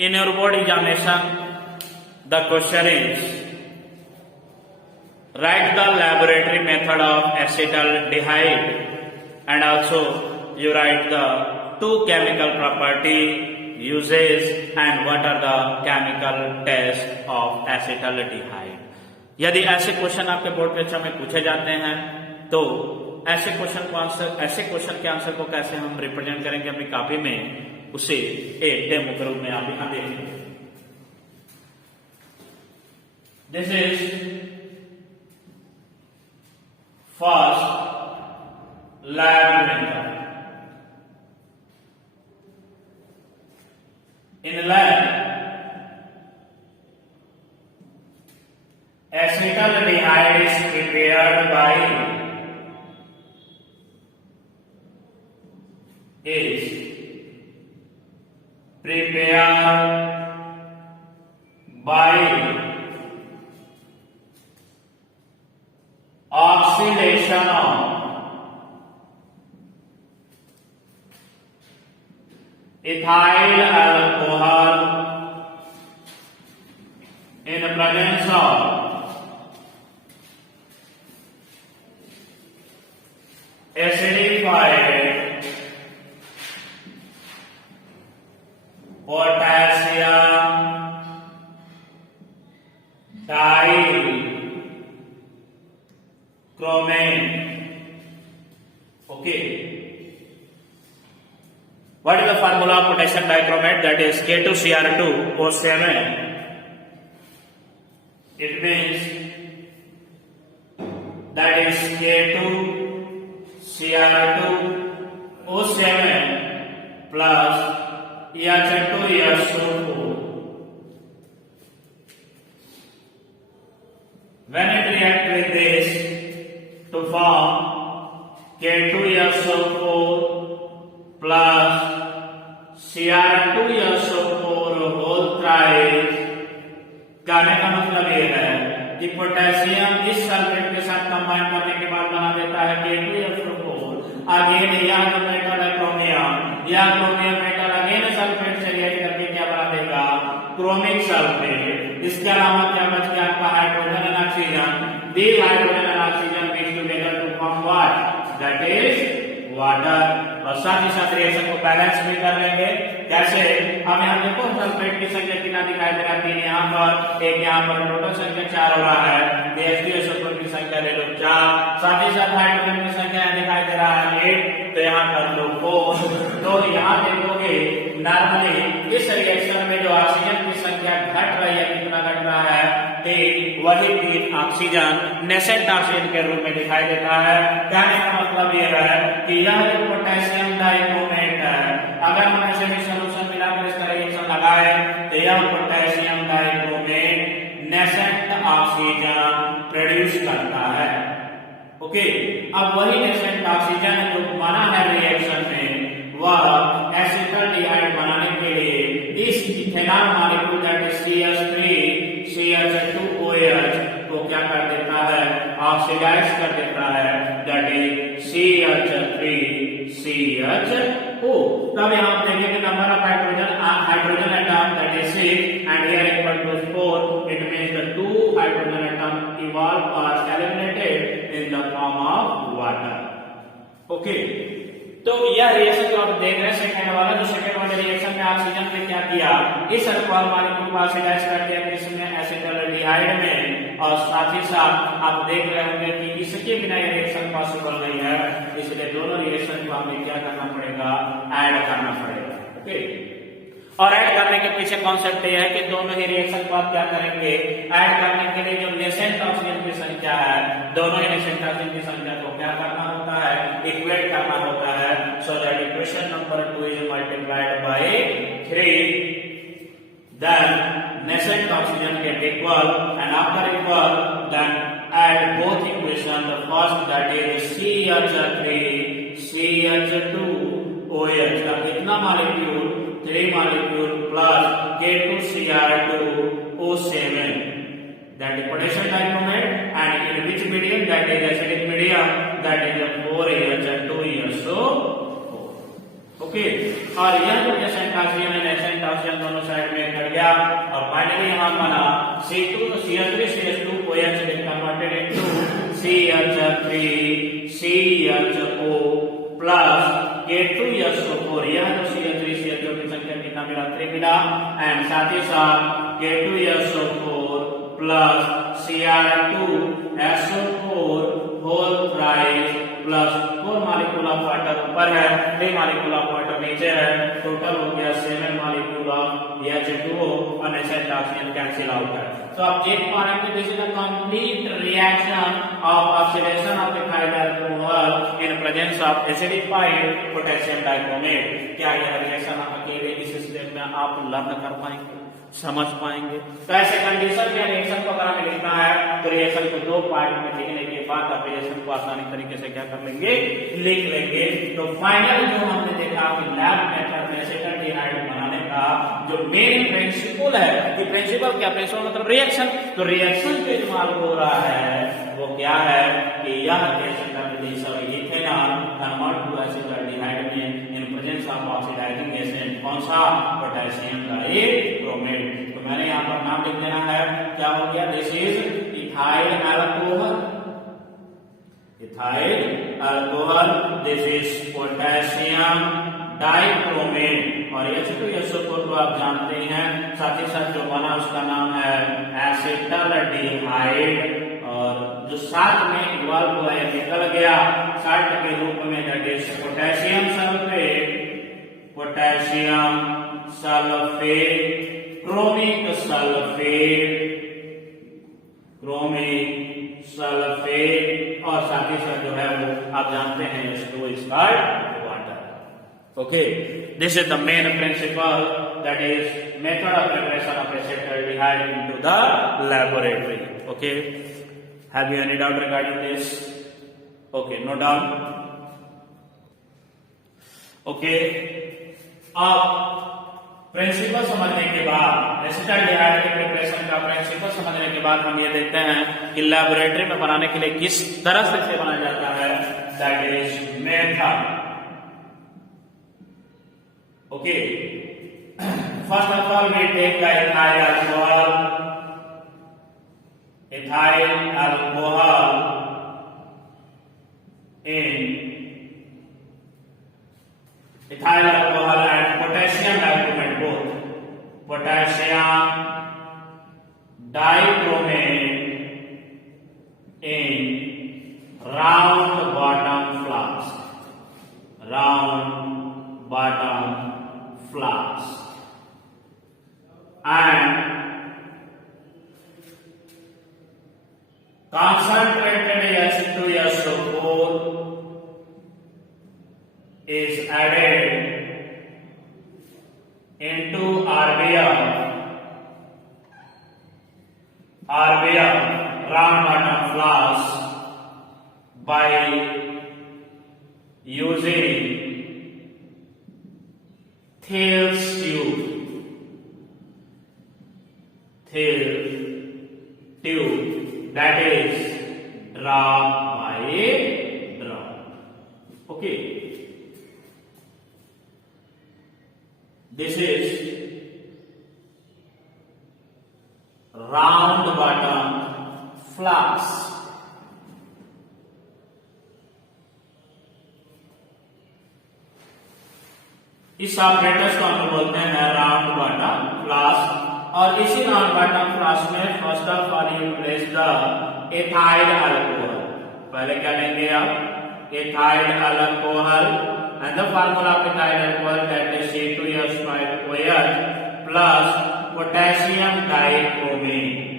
in your board examination, the question is, write the laboratory method of acetaldehyde, and also you write the two chemical property uses and what are the chemical test of acetaldehyde. यदि ऐसे question आपके board परीक्षा में पूछे जाते हैं तो ऐसे क्वेश्चन के आंसर को कैसे हम रिप्रेजेंट करेंगे अपनी कॉपी में, उसे एक डेमो के रूप में आप यहां देखेंगे. This is first lab method. In the lab, acetaldehyde is prepared by oxidation of ethyl alcohol in the presence of acidified potassium dichromate. Okay. What is the formula of potassium dichromate? That is K2Cr2O7. It means that is K2Cr2O7 plus H2SO4. When it reacts with this to form K2SO4 plus Cr2SO4 whole thrice, कहने का मतलब ये है कि potassium इस sulphate के साथ combine करने के बाद बना देता है K2SO4. अगेन यह जो मेटल है क्रोमियम, यह क्रोमियम मेटल अगेन सल्फेट से रिएक्ट करके क्या बना देगा, क्रोमिक सल्फेट. इसके अलावा क्या बच गया आपका hydrogen and oxygen. These hydrogen and oxygen mix together to form what? That is water. और साथ ही साथ रिएक्शन को बैलेंस भी कर लेंगे. कैसे? हम यहाँ देखो सल्फेट की संख्या कितना दिखाई दे रहा है, 3 यहाँ पर, 1 यहाँ पर, टोटल संख्या 4 हो रहा है. H2SO4 की संख्या ले लो 4, साथ ही साथ हाइड्रोजन की संख्या दिखाई दे रहा है 8, तो यहाँ कर लो 4. तो यहाँ देखोगे नॉर्मली इस रिएक्शन में जो ऑक्सीजन की संख्या घट रही है, कितना घट रहा है, वही 3 ऑक्सीजन नेसेंट ऑक्सीजन के रूप में दिखाई देता है. कहने का मतलब यह है कि यह जो पोटेशियम डाइक्रोमेट है, अगर हम ऐसे भी सॉल्यूशन मिलाकर इसका रिएक्शन लगाए तो यह potassium dichromate nascent oxygen produce करता है. ओके. अब वही नेसेंट ऑक्सीजन जो बना है रिएक्शन में, वह एसिटाल्डिहाइड बनाने के लिए इस ethanol molecule that is CH3CH2OH को क्या कर देता है, ऑक्सीडाइज कर देता है. That is CH3CHO. तब यहाँ देखेंगे number of hydrogen atom that is 6 and here equal to 4. It means the 2 hydrogen atom evolve और eliminated in the form of water. Okay. तो यह रिएक्शन जो आप देख रहे हैं सेकंड वाला, जो सेकंड वाले रिएक्शन में ऑक्सीजन ने क्या किया, इस अल्कोहल मॉलिक्यूल को ऑक्सीडाइज कर दिया किसमें, एसिटाल्डिहाइड में. और साथ ही साथ आप देख रहे होंगे कि इसके बिना ये रिएक्शन पॉसिबल नहीं है, इसलिए दोनों रिएक्शन को हमें क्या करना पड़ेगा, ऐड करना पड़ेगा. ओके. और ऐड करने के पीछे कॉन्सेप्ट यह है कि दोनों ही रिएक्शन को आप क्या करेंगे, ऐड करने के लिए जो नेसेंट ऑक्सीजन की संख्या है, दोनों ही नेसेंट ऑक्सीजन की संख्या को क्या करना होता है, इक्वेट करना होता है. So that equation number 2 is multiplied by 3. Then nascent oxygen get equal and after equal then add both equation. The first that is CH3CH2OH का कितना molecule, 3 molecule plus K2Cr2O7 that is potassium dichromate, and in which medium, that is acidic medium, that is 4H2SO4. Okay. और यह जो nascent oxygen है, nascent oxygen दोनों side में cut गया और फाइनली यहाँ बना C2 तो CH3CH2 OH get converted into CH3CHO plus K2SO4 यह जो CH3CHO की संख्या कितना मिला 3 मिला एंड साथ ही साथ K2SO4 plus Cr2SO4 whole thrice plus 4 molecule of water ऊपर है 3 मॉलिक्यूल ऑफ वाटर नीचे है टोटल हो गया 7 मॉलिक्यूल ऑफ H2O और नेसेंट ऑक्सीजन कैंसिल आउट है तो आप देख पा रहे हैं this is the complete reaction of oxidation of ethyl alcohol in presence of acidified potassium dichromate क्या यह रिएक्शन अकेले इस स्टेप में आप लर्न कर पाएंगे समझ पाएंगे तो ऐसे कंडीशन में रिएक्शन को अगर हमें लिखना है तो रिएक्शन को दो पार्ट में लिखने के बाद आप रिएक्शन को आसानी तरीके से क्या कर लेंगे लिख लेंगे तो फाइनल जो हमने देखा कि लैब मेथड में एसिटाल्डिहाइड बनाने का जो मेन प्रिंसिपल है कि प्रिंसिपल क्या प्रिंसिपल मतलब रिएक्शन तो रिएक्शन जो इस्तेमाल हो रहा है वो क्या है कि यह इथेनॉल कन्वर्ट टू एसिटाल्डिहाइड में in presence of oxidizing agent कौन सा पोटेशियम डाइक्रोमेट तो मैंने यहाँ पर नाम लिख देना है क्या हो गया this is ethyl alcohol this is potassium dichromate और H2SO4 को आप जानते हैं साथ ही साथ जो बना उसका नाम है एसिटाल्डिहाइड और जो साथ में इन्वॉल्व हुआ है निकल गया साल्ट के रूप में that is potassium sulphate chromic sulphate और साथ ही साथ जो है वो आप जानते हैं H2O water okay this is the main principle that is method of preparation of acetaldehyde into the laboratory okay have you any doubt regarding this okay no doubt okay अब प्रिंसिपल समझने के बाद एसिटाल्डिहाइड के preparation का principal समझने के बाद हम ये देखते हैं कि लैबोरेटरी में बनाने के लिए किस तरह से इसे बनाया जाता है that is method okay first of all we take the ethyl alcohol ethyl alcohol and potassium dichromate both potassium dichromate in round bottom flask and concentrated H2SO4 is added into RBF round bottom flask by using Thales tube that is drop by drop okay. This is round bottom flask. इस operators को हम बोलते हैं round bottom flask और इसी round bottom flask में first of all you place the ethyl alcohol पहले क्या लेंगे आप ethyl alcohol and the formula of ethyl alcohol that is C2H5OH plus potassium dichromate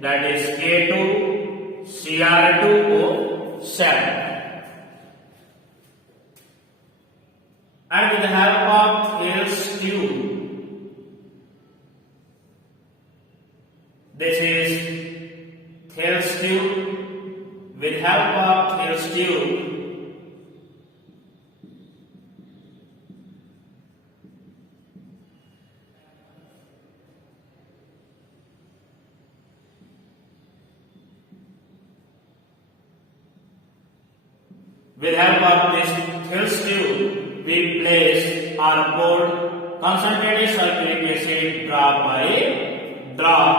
that is K2Cr2O7 and with the help of Thales tube this is Thales tube with help of Thales tube with help of this Thills tube, we place or pour concentrated sulfuric acid drop by drop,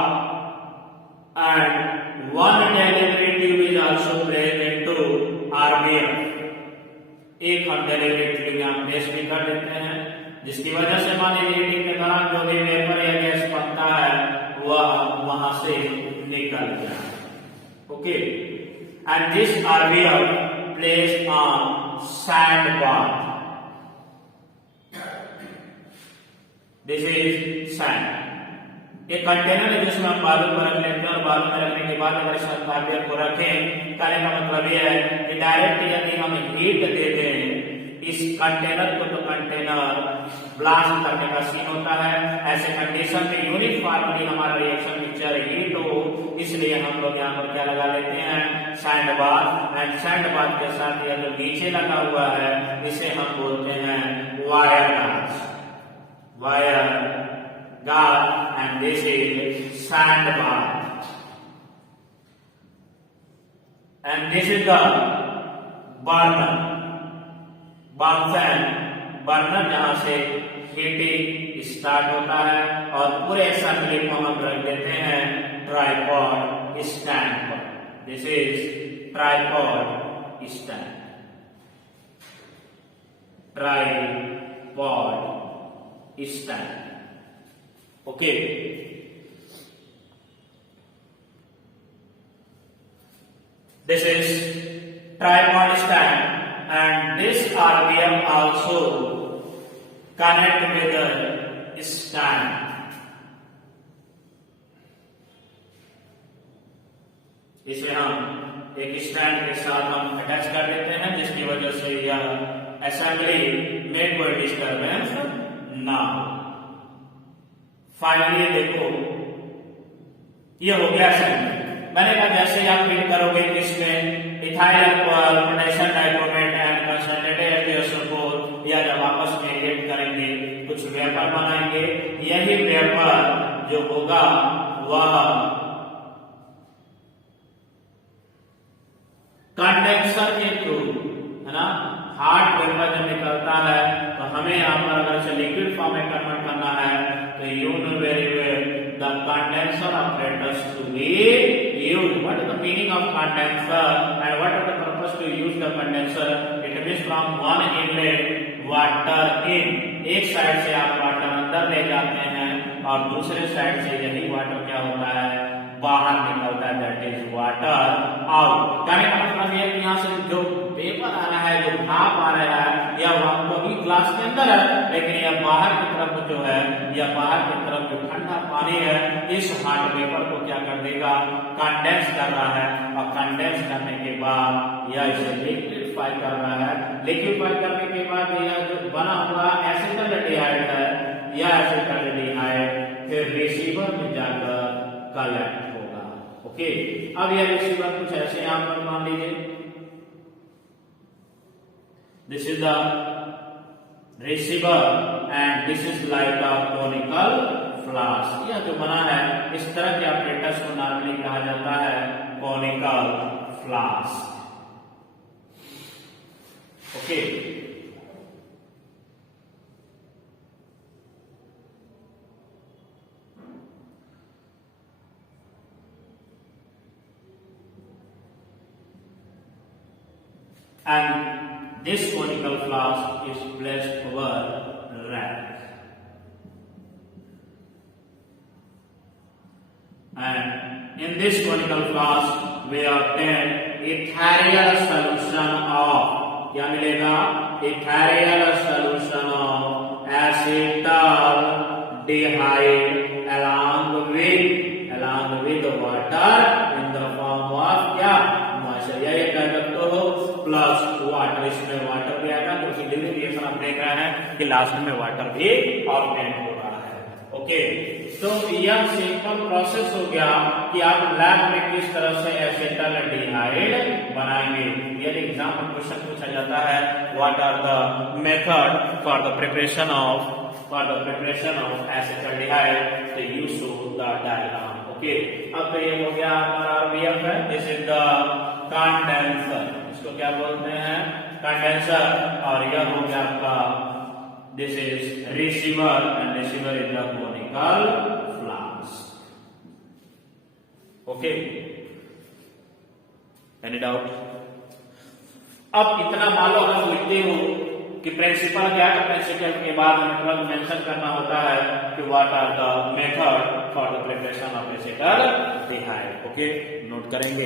and one delivery tube is also placed into RBF. एक हम delivery tube यहाँ place भी कर देते हैं, जिसकी वजह से मान लीजिए हीटिंग के दौरान जो भी वेपर या गैस बनता है वह वहां से निकल जाए. Okay, and this RBF placed on sand bath. This is sand. एक कंटेनर है जिसमें हम बालू को रख लेते हैं और बालू में रखने के बाद अगर RBF को रखें, कहने का मतलब यह है कि डायरेक्ट यदि हम हीट देते हैं इस कंटेनर को तो कंटेनर ब्लास्ट करने का सीन होता है. ऐसे कंडीशन में यूनिफॉर्मली हमारा रिएक्शन मिक्सचर हीट हो, इसलिए हम लोग यहाँ पर क्या लगा लेते हैं, sand bath. And sand bath के साथ यह जो नीचे लगा हुआ है इसे हम बोलते हैं वायर गाज. वायर गाज, and this is sand bath. And this is the burner. Burner जहां से हीटिंग स्टार्ट होता है और पूरे असेंबली को हम रख देते हैं ट्राइपॉड स्टैंड पर. This is tripod stand. Tripod stand. Okay, this is tripod stand. And this RBF also connect with the stand. इसे हम एक स्टैंड के साथ हम अटैच कर देते हैं, जिसकी वजह से यह असेंबली में कोई डिस्टर्बेंस ना हो. फाइनली देखो ये हो गया असेंबली. मैंने कहा जैसे आप फील करोगे इसमें ethyl alcohol, potassium dichromate and concentrated alcohol या जब आपस में रिएक्ट करेंगे कुछ वेपर बनाएंगे. यही वेपर जो होगा वह कंडेंसर के थ्रू, है ना, हार्ड वेपर जब निकलता है तो हमें यहाँ पर अगर इसे लिक्विड फॉर्म में कन्वर्ट करना है तो you know very well the condenser apparatus to be used. What is the meaning of condenser and what is the purpose to use the condenser? It means from one inlet water in. एक side से आप water अंदर ले जाते हैं और दूसरे side से यही वाटर क्या होता है, बाहर निकलता है. That is water out. कहने का मतलब ये कि यहाँ से जो वेपर आ रहा है, जो भाप आ रहा है, या वाटर भी ग्लास के अंदर है, लेकिन यह बाहर की तरफ जो है, या बाहर की तरफ जो ठंडा पानी है इस हॉट वेपर को क्या कर देगा, कंडेंस कर रहा है. और कंडेंस करने के बाद यह इसे लिक्विफाई कर रहा है. लिक्विफाई करने के बाद यह जो बना हुआ एसिटाल्डिहाइड है, यह एसिटाल्डिहाइड फिर रिसीवर में जाकर कलेक्ट होगा. ओके, अब यह रिसीवर कुछ ऐसे यहाँ पर मान लीजिए, this is the receiver and this is like a conical flask. यह जो बना है इस तरह के ऑपरेटर्स को नॉर्मली कहा जाता है conical flask. Okay, and this conical flask is placed over rack. And in this conical flask we obtain ethereal solution of, क्या मिलेगा, ethereal solution of acetaldehyde along with water in the form of क्या, moisture. या ये कह सकते हो plus water. इसमें water भी आएगा क्योंकि डिग्री रिएक्शन आप देख रहे हैं कि लास्ट में वाटर भी ऑब्टेन हो रहा है. ओके, तो यह सिंपल प्रोसेस हो गया कि आप लैब में किस तरह से एसिटाल्डिहाइड बनाएंगे. यदि एग्जाम में क्वेश्चन पूछा जाता है what are the method for the preparation of acetaldehyde, तो you show the diagram. Okay, अब तो ये हो गया हमारा RBF है. This is the condenser. इसको क्या बोलते हैं, कंडेंसर, और यह हो गया आपका this is receiver and receiver is the conical flask. Okay, any doubt? अब इतना मान लो अगर लिखते हो कि प्रिंसिपल क्या है, प्रिंसिपल के बाद मतलब मेंशन करना होता है कि what are the method for the preparation of acetaldehyde. Okay, note करेंगे।